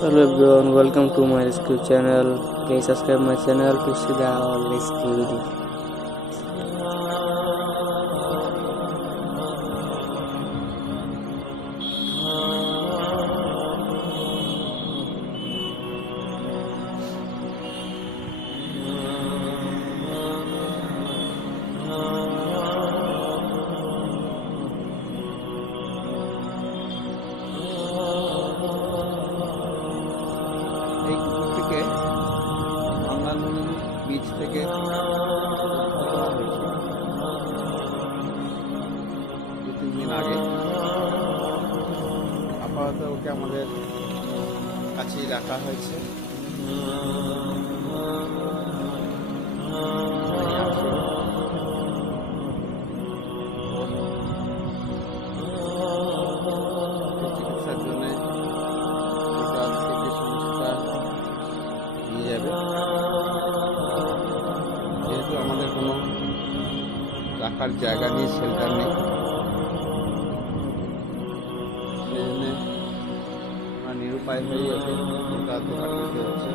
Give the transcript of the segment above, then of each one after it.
Hello everyone, welcome to my rescue channel. Please subscribe my channel to see the all rescue video. এই কুকুরটিকে Mandarmani beach থেকে দু তিন দিন আগে। আপাতত ওকে আমাদের কাছেই রাখা হয়েছে। চিকিৎসার জন্য সংস্থা নিয়ে যাবে, যেহেতু আমাদের কোনো রাখার জায়গা নেই, শেল্টার নেই, সেই জন্য আমরা নিরুপায় হয়ে ওকে কলকাতাতে পাঠাতে হচ্ছে।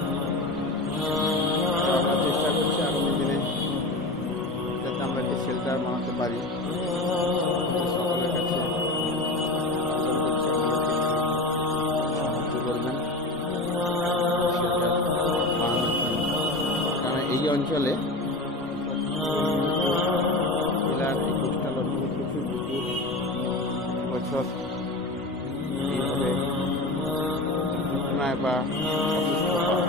আমরা চেষ্টা করছি আগামী দিনে যাতে আমরা একটি শেল্টার বানাতে পারি। সকলের কাছে আবেদন করছি আমাদেরকে সাহায্য করবেন শেল্টার বানানোর জন্য। কারণ এই অঞ্চলে জেলার এই কোস্টাল অঞ্চলে প্রচুর কুকুর বছর এইভাবে দুর্ঘটনায় বা অসুস্থ হয়।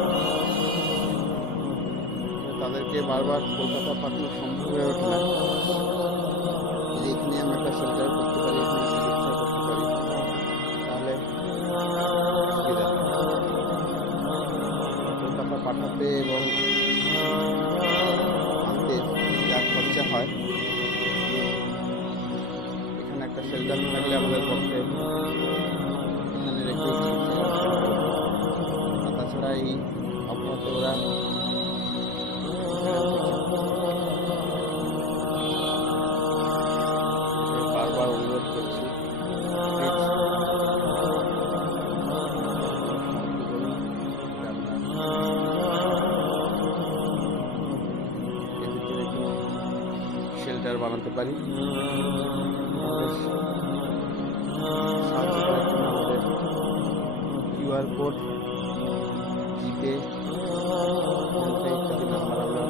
তাদেরকে বারবার কলকাতা পাঠানো সম্ভব হয়ে ওঠে না। এখানে আমরা একটা শেল্টার করতে পারি, এখানে চিকিৎসা করতে পারি, তাহলে সুবিধা হয়। কলকাতা পাঠাতে এবং আনতে যা খরচা হয়, এখানে একটা শেল্টার থাকলে আমাদের পক্ষে এখানে রেখে চিকিৎসা করতে হবে। আর তাছাড়া এই আবহাওয়াতে ওরা বারবার অনুরোধ করছি, শেল্টার বানাতে পারি। সাহায্য করার জন্য আমাদের কিউআর কোড, জিপে, ফোনপে ইত্যাদি নাম্বার আমরা